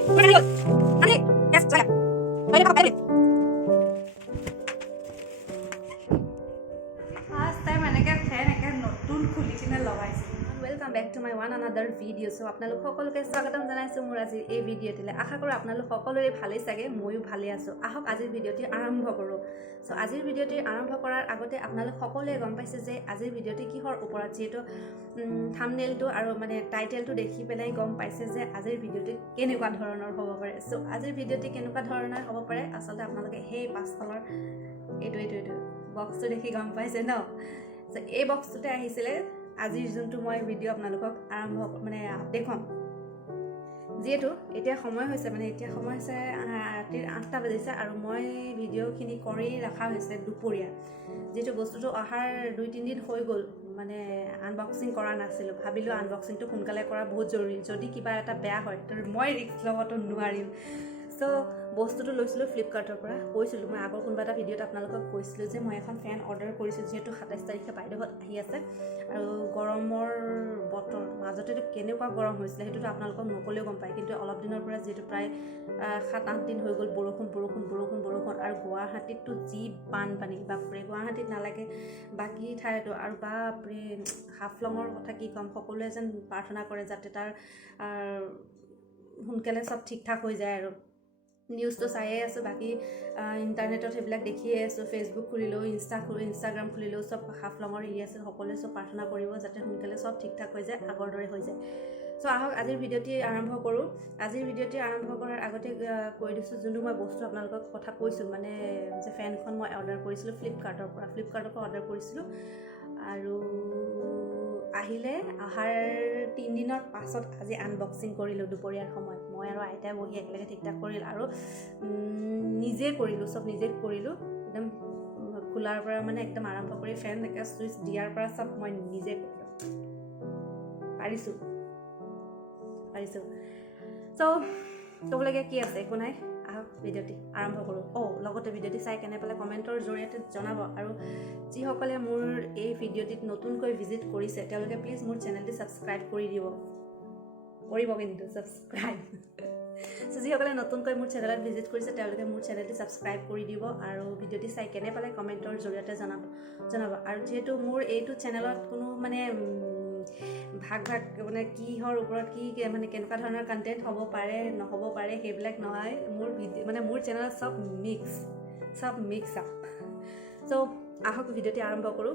Welcome back to my one another video. So আপোনালোক সকলোকে স্বাগতম জনাইছো মোৰ আজি এই ভিডিঅ'টিলে আশা কৰো আপোনালোক সকলোৰে ভালেই চাগে ময়ো ভালে আছো আহক আজিৰ ভিডিঅ'টি আৰম্ভ কৰো সো আজিৰ ভিডিঅ'টি আৰম্ভ কৰাৰ আগতে আপোনালোক সকলোৱে গম পাইছে যে আজিৰ ভিডিঅ'টি কিহৰ ওপৰত যেটো থাম্বনেইলটো আৰু মানে টাইটেলটো দেখি পেলাই গম পাইছে যে আজিৰ ভিডিঅ'টি কেনেকুৱা ধৰণৰ হ'ব পাৰে সো আজিৰ ভিডিঅ'টি কেনেকুৱা ধৰণৰ হ'ব পাৰে আসলে আপোনালোকে সেই পাছফালৰ এইটো বক্সটো দেখি গম পাইছে ন সো এই বক্সটোতে আহিছিলে আজিৰ যোনটো মই ভিডিঅ' আপোনালোকক আৰম্ভ মানে দেখুৱাম যেটো এতিয়া সময় হৈছে ৰাতিৰ 8টা বাজিছে আৰু মই ভিডিঅ'খিনি কৰি ৰাখা হৈছে দুপৰীয়া যেটো বস্তুটো অহাৰ 2-3 দিন হৈ গ'ল মানে আনবক্সিং কৰা নাছিলো ভাবিলো আনবক্সিংটো সোনকালে কৰা বহুত জৰুৰী যদি কিবা এটা বেয়া হয় তো মই ৰিস্ক লবটো নোৱাৰিম সো বস্তুটো লৈছিলো ফ্লিপকাৰ্টৰ পৰা কৈছিলো মই আগৰ কোনবা এটা ভিডিঅ'ত আপোনালোকক কৈছিলো যে মই এখন ফেন অৰ্ডাৰ কৰিছো যেটো 27 তাৰিখে বাইদেউহত আহি আছে আৰু গৰমৰ বতৰ মাজতে কেনেকুৱা গৰম হৈছিল হেতুটো আপোনালোকক নকলেও গম পায় কিন্তু অলপ দিনৰ পৰা যেটো প্ৰায় 7-8 দিন হৈ গ'ল বৰষুণ আৰু গুৱাহাটীতটো যি বানপানী বাপৰে গুৱাহাটীত নালাগে বাকি ঠাইতো আৰু বাপৰে হাফলঙৰ কথা কি কম সকলোৱে যেন প্ৰাৰ্থনা কৰে যাতে তাৰ সোনকালে সব ঠিক ঠাক হৈ যায় আৰু নিউজ তো চাইয়ে আছো বাকি ইন্টাৰনেটত হেবিলাক দেখিয়ে আছো ফেসবুক খুলিলো ইনষ্টাগ্ৰাম খুলিলো সব হাফলঙৰ আছে সকলোৱে সব প্ৰাৰ্থনা কৰিব যাতে সোনকালে সব ঠিক ঠাক হৈ যায় আগৰ দৰে হৈ যায় সো আহক আজিৰ ভিডিঅ'টি আৰম্ভ কৰো আজিৰ ভিডিঅ'টি আৰম্ভ কৰাৰ আগতে কৈ দিছো যোনটো মই বস্তু আপোনালোকক কথা কৈছো মানে যে ফেনখন মই অৰ্ডাৰ কৰিছিলো ফ্লিপকাৰ্টৰ পৰা অৰ্ডাৰ কৰিছিলো আৰু আহিলে আহাৰ 3 দিনৰ পাছত আজি আনবক্সিং কৰিলো দুপৰীয়াৰ সময়ত মই আৰু আইতাই বহি একেলগে ঠিকঠাক কৰিল আৰু নিজে কৰিলো সব নিজে কৰিলো একদম খোলাৰ পৰা মানে একদম আৰম্ভ কৰি ফেন একা সুইচ দিয়াৰ পৰা সব মই নিজে কৰিলো পাৰিছো সো তোবলৈকে কি আছে একো নাই আহক ভিডিঅ'টি আৰম্ভ কৰো লগতে ভিডিঅ'টি চাই কেনে পালে কমেন্টৰ জৰিয়তে জনাব আৰু যিসকলে মোৰ এই ভিডিঅ'টিত নতুনকৈ ভিজিট কৰিছে তেওঁলোকে প্লিজ মোৰ চেনেলটি সাবস্ক্ৰাইব কৰি দিব কিন্তু সাবস্ক্ৰাইব সো যিসকলে নতুনকৈ মোৰ চেনেলত ভিজিট কৰিছে তেওঁলোকে মোৰ চেনেলটি সাবস্ক্ৰাইব কৰি দিব আৰু ভিডিঅ'টি চাই কেনে পালে কমেন্টৰ জৰিয়তে জনাব আৰু যেহেতু মোৰ এইটো চেনেলত কোনো মানে ভাগ মানে কিহৰ ওপৰত কি মানে কেনেকুৱা ধৰণৰ কন্টেন্ট হ'ব পাৰে নহ'ব পাৰে হেবিলাক নহয় মোৰ মানে মোৰ চেনেলত সব মিক্স আপ সো আহক ভিডিঅ'টি আৰম্ভ কৰো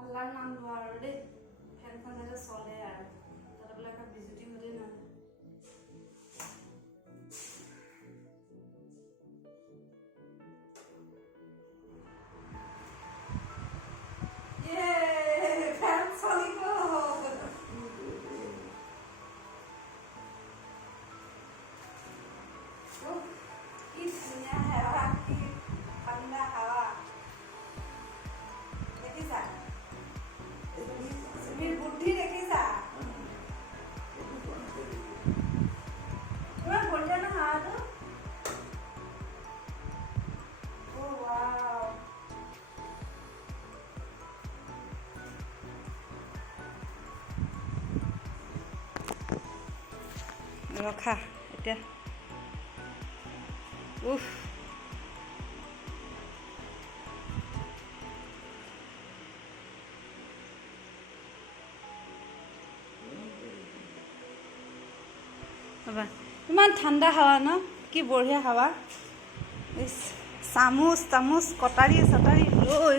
আল্লাহৰ নাম লোৱা আৰু দেই ফেনখন যাতে চলে আৰু তাতে বোলে একটা বিজুতি হলে না ৰখা এতিয়া উফ বাবা ইমান ঠাণ্ডা হাৱা ন কি বঢ়িয়া হাৱা চামুচ তামুচ কটাৰী চটাৰী লৈ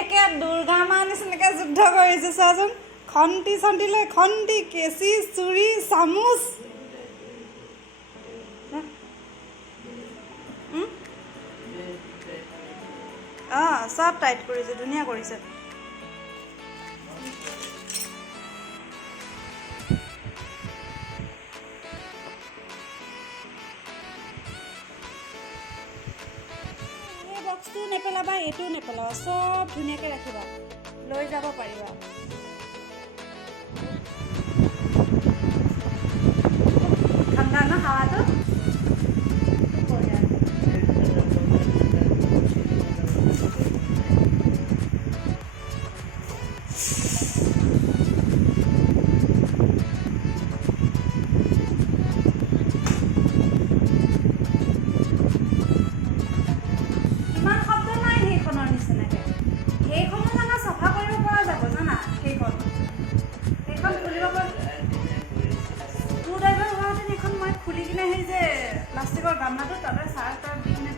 একে দুৰ্গা মাৰ নিচিনাকে যুদ্ধ কৰিছে চোৱাচোন খন্তি চন্তি লৈ খন্তি কেঁচি চুৰি চামুচ সব টাইট কৰিছে ধুনীয়া কৰিছে এই বক্সটো নেপেলাবা এইটো নেপেলাবা সব ধুনীয়াকৈ ৰাখিবা লৈ যাব পাৰিবা ঠাণ্ডা ন হাৱাটো প্লাষ্টিকৰ গামলাটো তাতে চাৰ তাৰ দি কিনে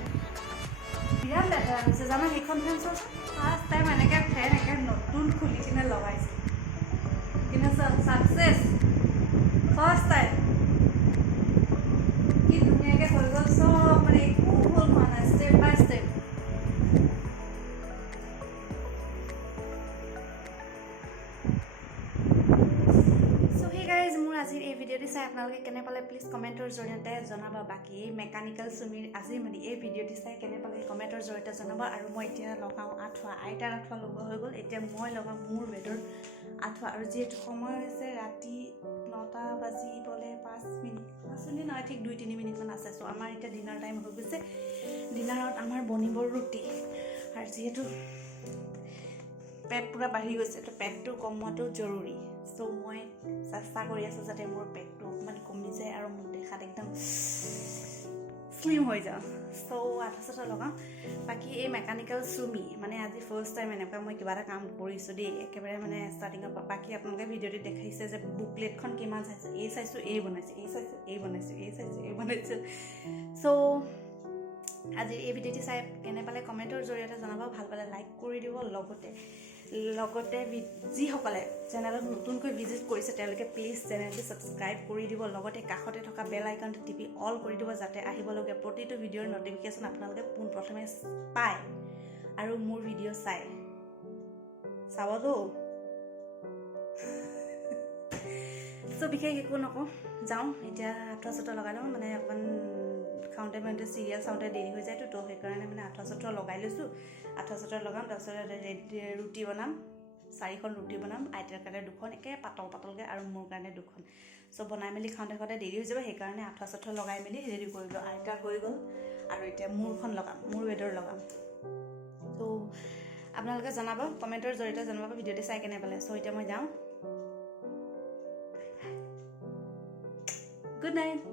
বিৰাট লেতেৰা হৈছে জানা সেইখন ফেন চোৱাচোন ফাৰ্ষ্ট টাইম এনেকৈ ফেন একে নতুন খুলি কিনে লগাইছে কিন্তু ছাকচেছ ফাৰ্ষ্ট টাইম কি ধুনীয়াকৈ হৈ গ'ল চব মানে একো ভুল হোৱা নাই ষ্টেপ বাই ষ্টেপ আজিৰ এই ভিডিঅ'টি চাই আপোনালোকে কেনে পালে প্লিজ কমেণ্টৰ জৰিয়তে জনাব বাকী এই মেকানিকেল চুমিৰ আজি মানে এই ভিডিঅ'টি চাই কেনে পালে কমেণ্টৰ জৰিয়তে জনাব আৰু মই এতিয়া লগাওঁ আঁঠুৱা আইতাৰ আঁঠুৱা লগোৱা হৈ গ'ল এতিয়া মই লগাম মোৰ বেডৰ আঁঠুৱা আৰু যিহেতু সময় হৈছে ৰাতি 9টা বাজিবলৈ 5 মিনিট নহয় ঠিক 2-3 মিনিটমান আছে চ' আমাৰ এতিয়া ডিনাৰ টাইম হৈ গৈছে ডিনাৰত আমাৰ বনিব ৰুটি আৰু যিহেতু পেট পূৰা বাঢ়ি গৈছে তো পেটটো কমোৱাটো জৰুৰী চ' মই চেষ্টা কৰি আছোঁ যাতে মোৰ পেটটো অকণমান কমি যায় আৰু মোৰ দেখাত একদম স্লিম হৈ যাওঁ চ' আঠা লগাওঁ বাকী এই মেকানিকেল চুমি মানে আজি ফাৰ্ষ্ট টাইম এনেকুৱা মই কিবা এটা কাম কৰিছোঁ দেই একেবাৰে মানে ষ্টাৰ্টিঙৰ পৰা বাকী আপোনালোকে ভিডিঅ'টো দেখাইছে যে বুকলেটখন কিমান চাইছোঁ এই চাইছোঁ এই বনাইছোঁ এই চাইছোঁ এই বনাইছোঁ এই চাইছোঁ এই বনাইছোঁ চ' আজি এই ভিডিঅ'টি চাই কেনে পালে কমেণ্টৰ জৰিয়তে জনাব ভাল পালে লাইক কৰি দিব লগতে যিসকলে চেনেলত নতুনকৈ ভিজিট কৰিছে তেওঁলোকে প্লিজ চেনেলটো ছাবস্ক্ৰাইব কৰি দিব লগতে কাষতে থকা বেল আইকনটো টিপি অল কৰি দিব যাতে আহিবলগীয়া প্ৰতিটো ভিডিঅ'ৰ নটিফিকেশ্যন আপোনালোকে পোনপ্ৰথমে পায় আৰু মোৰ ভিডিঅ' চাবতো চ' বিশেষ একো নকওঁ যাওঁ এতিয়া আঁঠুৱা লগাই লওঁ মানে অকণমান খাওঁতে মানে চিৰিয়েল চাওঁতে দেৰি হৈ যায়তো তো সেইকাৰণে মানে আঁঠুৱা লগাই লৈছোঁ আঁঠুৱা লগাম তাৰপিছত ৰুটি বনাম 4খন ৰুটি বনাম আইতাৰ কাৰণে 2খন একে পাতলকৈ আৰু মোৰ কাৰণে 2খন চ' বনাই মেলি খাওঁতে দেৰি হৈ যাব সেইকাৰণে আঁঠুৱা লগাই মেলি ৰেডি কৰিলোঁ আইতাৰ হৈ গ'ল আৰু এতিয়া মোৰখন লগাম মোৰ বেডৰ লগাম ত' আপোনালোকে জনাব কমেণ্টৰ জৰিয়তে জনাব ভিডিঅ'টো চাই কেনে পালে চ' এতিয়া মই যাওঁ গুড নাইট